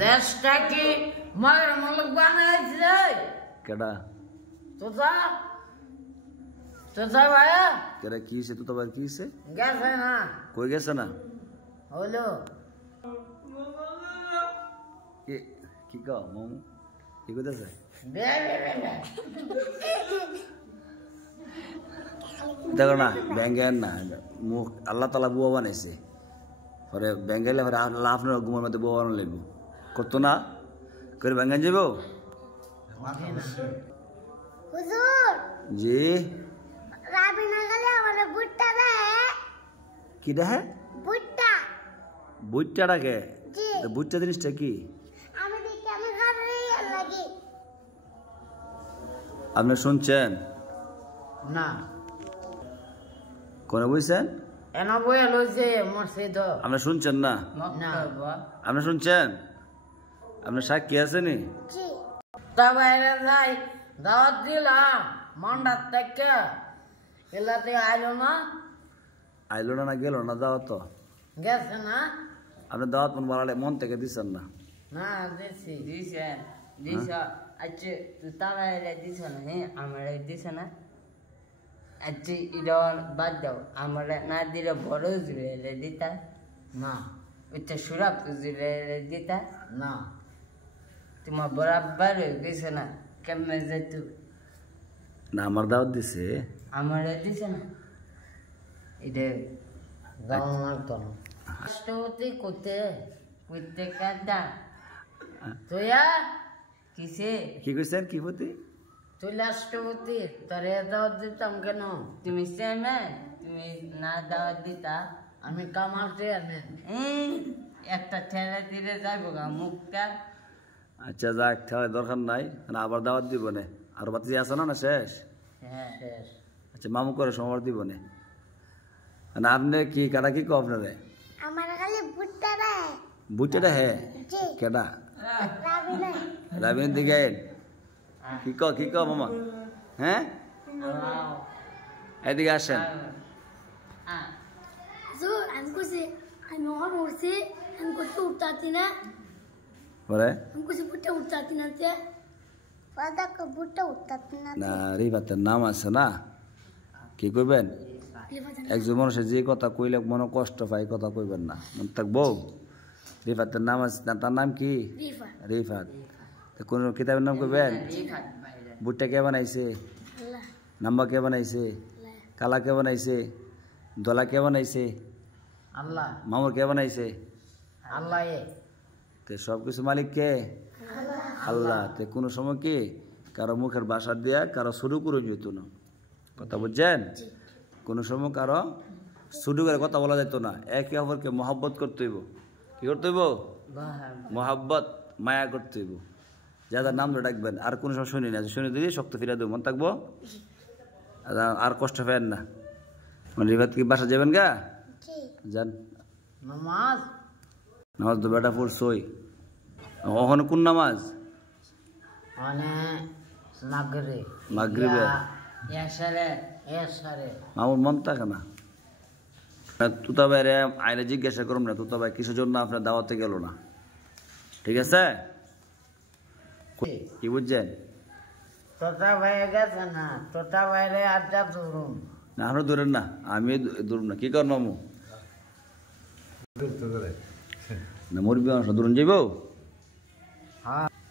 দেশটা কি মগের মুলুক বানাইছে কেডা তোতা তোতা ভাইয়া কেডা কি হইছে তোতা ভাই কি হইছে গেছে না কই গেছে না হলো কি কি কও মামু কি কইতাছে বে দেখো না ব্যাঙ্গের না মুখ আল্লাহ তালা বুয়া বানাইছে পরে ব্যাঙ্গাইলে পরে আল্লাহ আপনার ঘুমের মধ্যে বুয়া বানানো লাগবো করতো না করে ব্যাঙ্গান যাব হুজুর জি রাবি না গেলে আমারে ভুট্টা দে কি দেখে ভুট্টা বুটটাটাকে জি বুটটা জিনিসটা কি আমি দেখি আমি ঘরে লাগি আপনি শুনছেন না কোনে বুঝছেন এনা বইয়া লইছে মসজিদ আপনি শুনছেন না না আপনি শুনছেন আপনার সাক্ষী আছে নি জি তা বাইরে যাই দাওয়াত দিলাম মন্ডার থেকে এলাতে আইলো না আইলো না গেল না দাওয়াত তো গেছে না আপনি দাওয়াত মন বাড়ালে মন থেকে দিচ্ছেন না না দিছি দিছেন দিছ আচ্ছা তুই তারা দিছ না হ্যাঁ আমার দিছ না আচ্ছা এটা বাদ দাও আমার না দিলে বড় জুড়ে দিতা না ওইটা সুরাব জুড়ে দিতা না তোমার বরাবর হয়ে গেছে না কেমন যেত না আমার দাওয়াত দিছে আমার দিছ না এটা যাওয়া লাগতো না রাষ্ট্রপতি করতে করতে কাদা তুইয়া কিসে কি কইছেন কি হতি তুই রাষ্ট্রপতি তোর দাওয়াত দিতাম কেন তুমি চেয়ারম্যান তুমি না দাওয়াত দিতা আমি কামাল চেয়ারম্যান একটা ঠেলা দিলে যাবো গা মুখটা আচ্ছা যাক ঠেলার দরকার নাই না আবার দাওয়াত দিব না আর বাতি আছে না শেষ হ্যাঁ শেষ আচ্ছা মামু করে সমর দিব না না আপনি কি কাটা কি কো আপনারে আমার খালি ভুট্টা দে বুটটা হে জি কেডা রাবি না রাবিন দিকে কি কো মামা হ্যাঁ এদিকে আসেন হুজুর আমি কইছি আমি ওখানে উঠছি আমি কইছি উঠতাছি না পরে আমি কইছি ভুট্টা উঠতাছি না তে পাদা কা ভুট্টা উঠতাছি না না রিবাতের নাম আছে না কি কইবেন একজন মানুষের যে কথা কইলে মনে কষ্ট পায় কথা কইবেন না মন থাকবো রিফাতের নাম আছে তার নাম কি রিফা রিফাত তো কোন কিতাবের নাম কইবেন বুটটা কে বানাইছে আল্লাহ নাম্বা কে বানাইছে কালা কে বানাইছে দলা কে বানাইছে আল্লাহ মামুর কে বানাইছে আল্লাহ তো সব কিছু মালিক কে আল্লাহ তে কোনো সময় কি কারো মুখের বাসা দিয়া কারো শুরু করে যেত না কথা বুঝছেন কোনো সময় কারো শুরু করে কথা বলা যেত না একে অপরকে মহব্বত করতে হইব কি করতে হইব মহব্বত মায়া করতে হইব যাদের নাম ধরে ডাকবেন আর কোনো সময় শুনি না শুনে দিলে শক্ত ফিরে দেবো মন থাকবো আর কষ্ট পেয়েন না মানে রিভাত কি বাসা যাবেন গা জি যান নামাজ নামাজ তো বেটা পড়ছই ওখানে কোন নামাজ মানে মাগরে মাগরিবে একসারে এসারে মামুর মন থাকে না তুতা ভাইরে আইলে জিজ্ঞাসা করুন না তুতা ভাই কিসের জন্য আপনার দাওয়াতে গেল না ঠিক আছে কি বুঝছেন তোতা ভাইয়ে গেছে না তোতা ভাইরে আড্ডা ধরুন না আমরা দূরেন না আমি দূর না কি কর মামু না মুরবি মানুষ দূরন যাইব হ্যাঁ